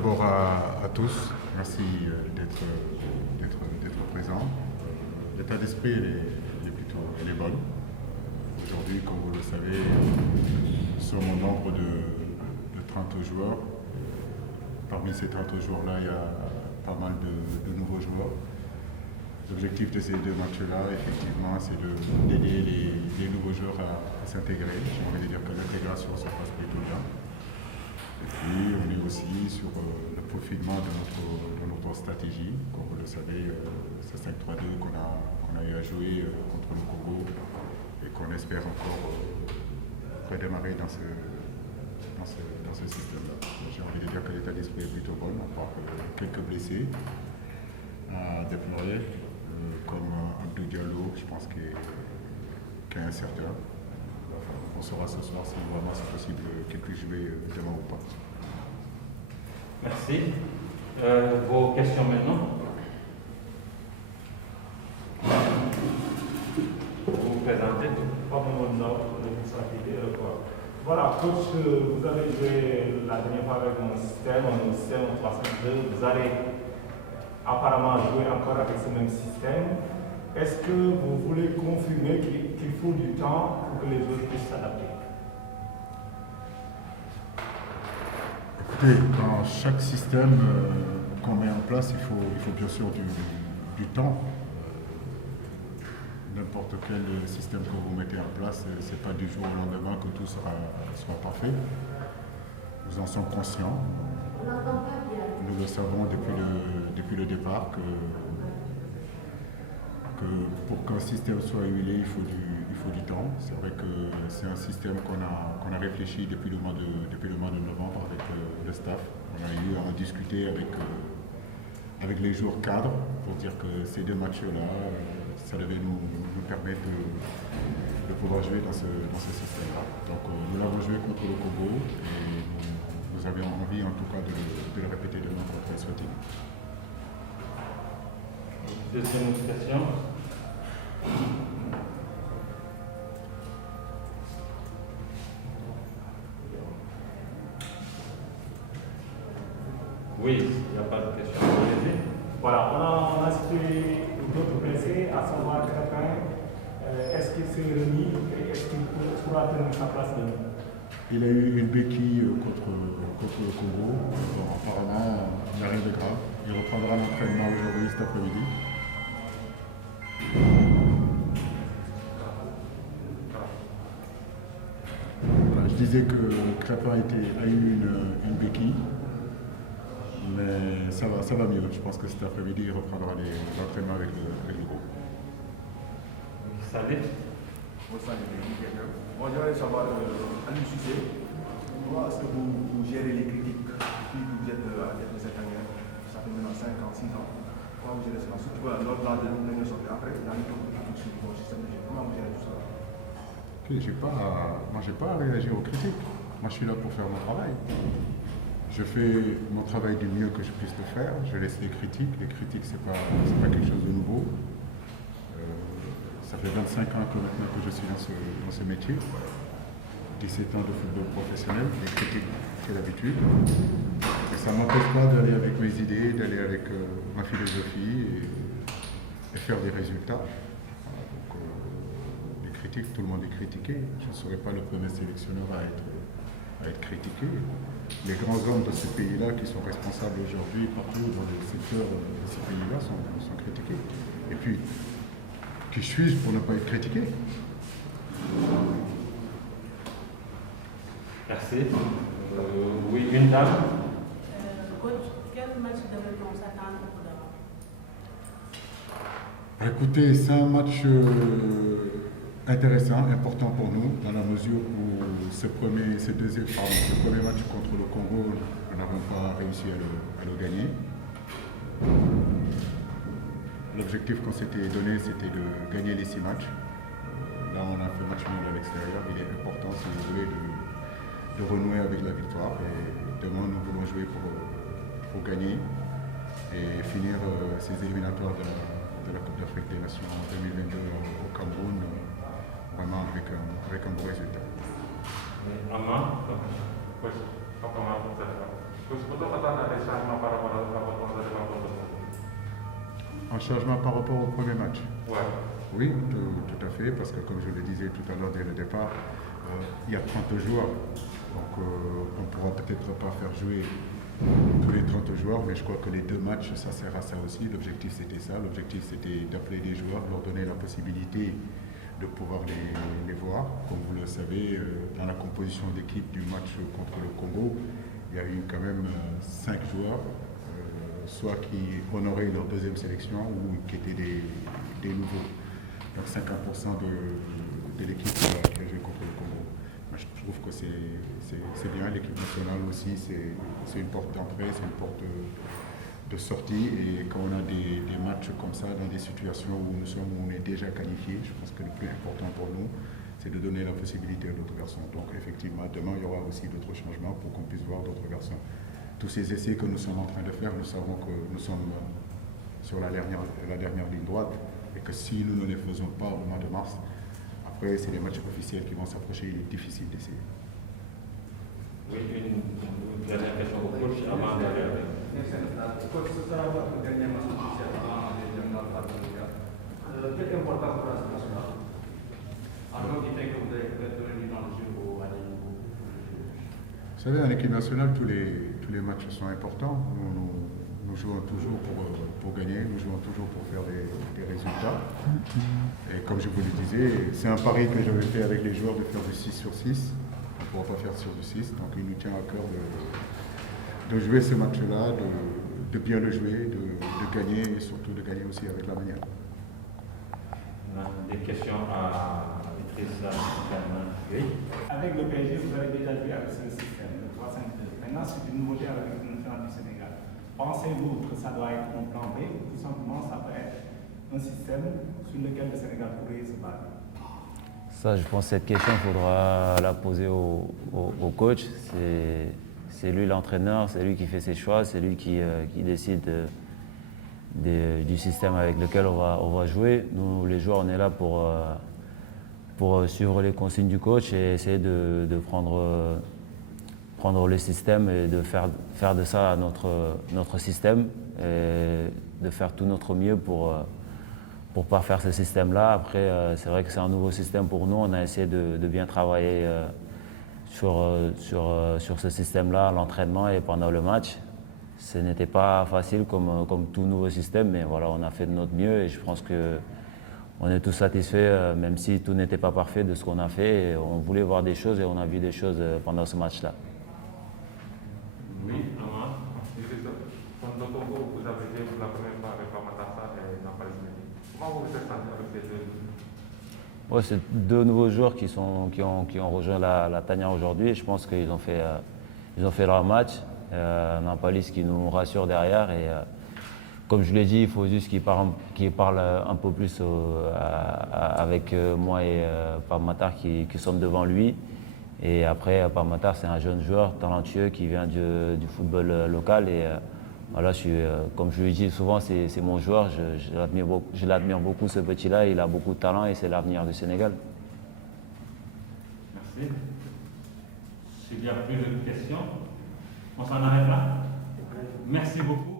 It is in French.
d'abord à tous. Merci d'être présent. L'état d'esprit, elle est bonne. Aujourd'hui, comme vous le savez, nous sommes au nombre de 30 joueurs. Parmi ces 30 joueurs-là, il y a pas mal de nouveaux joueurs. L'objectif de ces deux matchs-là, effectivement, c'est d'aider les nouveaux joueurs à s'intégrer. J'ai envie de dire que l'intégration se passe plutôt bien. Et puis, on est aussi sur le peaufinement de notre stratégie. Comme vous le savez, c'est 5-3-2 qu'on a eu à jouer contre le Congo et qu'on espère encore redémarrer dans ce système-là. J'ai envie de dire que l'état d'esprit est plutôt bon, à part quelques blessés à déplorer, comme Abdou Diallo, je pense qu'il est incertain. On saura ce soir si vraiment c'est possible qu'il puisse jouer demain ou pas. Merci. Vos questions maintenant? Vous vous présentez? Voilà, coach, vous avez joué la dernière fois avec un système 3-5-2. Vous allez apparemment jouer encore avec ce même système. Est-ce que vous voulez confirmer qu'il faut du temps pour que les joueurs puissent s'adapter? Écoutez, dans chaque système qu'on met en place, il faut bien sûr du temps. N'importe quel système que vous mettez en place, ce n'est pas du jour au lendemain que tout sera parfait. Nous en sommes conscients. Nous le savons depuis le départ que pour qu'un système soit huilé, il faut du temps. C'est vrai que c'est un système qu'on a réfléchi depuis le mois de novembre avec le staff. On a eu à en discuter avec les joueurs cadres pour dire que ces deux matchs-là, ça devait nous permettre de pouvoir jouer dans ce système-là. Donc nous l'avons joué contre le Congo et nous avions envie en tout cas de le répéter demain contre Eswatini. Deuxième question. Oui, il n'y a pas de question. Voilà, on a cité d'autres blessés, à savoir Crépin. Est-ce qu'il s'est remis et est-ce qu'il pourra tenir sa place demain? Il a eu une béquille contre le Congo. Bon, apparemment, il n'y a rien de grave. Il reprendra l'entraînement aujourd'hui, cet après-midi. Voilà, je disais que Crépin a eu une béquille. Mais ça va mieux. Je pense que cet après-midi, il reprendra l'entraînement avec le groupe. Salut. Moi, j'aimerais savoir, Aliou Cissé, comment est-ce que vous gérez les critiques depuis que vous êtes à la tête de cette année? Ça fait maintenant 5 ans, 6 ans. Comment vous gérez cela? Surtout lors de la dernière sortie après, il y a eu beaucoup de critiques sur votre système de jeu. Comment vous gérez tout ça? Moi, j'ai pas à réagir aux critiques. Moi, je suis là pour faire mon travail. Je fais mon travail du mieux que je puisse le faire. Je laisse les critiques. Les critiques, c'est pas quelque chose de nouveau. Ça fait 25 ans maintenant que je suis dans ce métier. 17 ans de football professionnel. Les critiques, c'est l'habitude. Et ça ne m'empêche pas d'aller avec mes idées, d'aller avec ma philosophie et faire des résultats. Donc, les critiques, tout le monde est critiqué. Je ne serai pas le premier sélectionneur à être critiqué. Les grands hommes de ce pays-là qui sont responsables aujourd'hui partout dans les secteurs de ce pays-là sont critiqués. Et puis, qui suis-je pour ne pas être critiqué? Merci. Oui, une dame. Coach, quel match devrait-on s'attendre pour demain? Écoutez, c'est un match intéressant, important pour nous, dans la mesure où ce premier match contre le Congo, nous n'avons pas réussi à le gagner. L'objectif qu'on s'était donné, c'était de gagner les 6 matchs. Là, on a fait match nul à l'extérieur. Il est important, si vous voulez, de renouer avec la victoire. Et demain, nous voulons jouer pour gagner et finir ces éliminatoires de la Coupe d'Afrique des Nations en 2022 au Cameroun, vraiment avec un bon résultat. Amma, papa, Peut-on s'attendre à des changements par rapport à votre département de foot? Un changement par rapport au premier match. Ouais. Oui, tout à fait, parce que comme je le disais tout à l'heure dès le départ, il y a 30 joueurs. Donc on ne pourra peut-être pas faire jouer tous les 30 joueurs, mais je crois que les 2 matchs, ça sert à ça aussi. L'objectif c'était ça, l'objectif c'était d'appeler des joueurs, leur donner la possibilité de pouvoir les voir. Comme vous le savez, dans la composition d'équipe du match contre le Congo, il y a eu quand même 5 joueurs, soit qui honoraient leur deuxième sélection ou qui étaient des nouveaux. Donc 50% de l'équipe qui a joué contre le Congo. Moi, je trouve que c'est bien. L'équipe nationale aussi, c'est une porte d'entrée, c'est une porte de sortie. Et quand on a des matchs comme ça, dans des situations où où on est déjà qualifié, je pense que le plus important pour nous, c'est de donner la possibilité à d'autres garçons. Donc effectivement, demain, il y aura aussi d'autres changements pour qu'on puisse voir d'autres garçons. Tous ces essais que nous sommes en train de faire, nous savons que nous sommes sur la dernière ligne droite et que si nous ne les faisons pas au mois de mars, après c'est les matchs officiels qui vont s'approcher, il est difficile d'essayer. Oui, une dernière question au coach avant d'aller. Coach, ce sera votre dernier match officiel avant les terminales partenariats. Quelle importance pour la nationale? Alors, il fait que vous allez peut-être donner dans le jeu au Aliou. Vous savez, en équipe nationale, tous les matchs sont importants. Nous jouons toujours pour gagner, nous jouons toujours pour faire des résultats. Et comme je vous le disais, c'est un pari que j'avais fait avec les joueurs de faire du 6 sur 6. On ne pourra pas faire sur du 6, donc il nous tient à cœur de jouer ce match-là, de bien le jouer, de gagner et surtout de gagner aussi avec la manière. On a des questions à Idrissa. Oui. Avec le PSG, vous avez déjà joué avec ce système, le 3-5-2. Maintenant, c'est une nouveauté avec l'équipe nationale du Sénégal. Pensez-vous que ça doit être un plan B ou tout simplement ça peut être un système sur lequel le Sénégal pourrait se battre? Ça, je pense que cette question, il faudra la poser au coach. C'est lui l'entraîneur, c'est lui qui fait ses choix, c'est lui qui décide du système avec lequel on va jouer. Nous, les joueurs, on est là pour suivre les consignes du coach et essayer de prendre le système et de faire de ça notre système et de faire tout notre mieux pour pas faire ce système-là. Après, c'est vrai que c'est un nouveau système pour nous. On a essayé de bien travailler sur ce système-là à l'entraînement et pendant le match. Ce n'était pas facile comme tout nouveau système, mais voilà, on a fait de notre mieux et je pense qu'on est tous satisfaits, même si tout n'était pas parfait de ce qu'on a fait. Et on voulait voir des choses et on a vu des choses pendant ce match-là. Oui, Amar. Quand au Congo, vous avez joué pour la première fois avec Pamatassa et Nampalys Mendy. Comment vous vous êtes senti avec ces deux? Ouais, c'est 2 nouveaux joueurs qui ont rejoint la Tania aujourd'hui. Je pense qu'ils ont fait leur match. Nampalys qui nous rassure derrière. Et comme je l'ai dit, il faut juste qu'il parle un peu plus avec moi et Pamatar qui sommes devant lui. Et après, Pamatar, c'est un jeune joueur talentueux qui vient du football local. Et voilà, comme je lui dis souvent, c'est mon joueur. Je l'admire beaucoup, ce petit-là. Il a beaucoup de talent et c'est l'avenir du Sénégal. Merci. S'il n'y a plus de questions, on s'en arrête là. Merci beaucoup.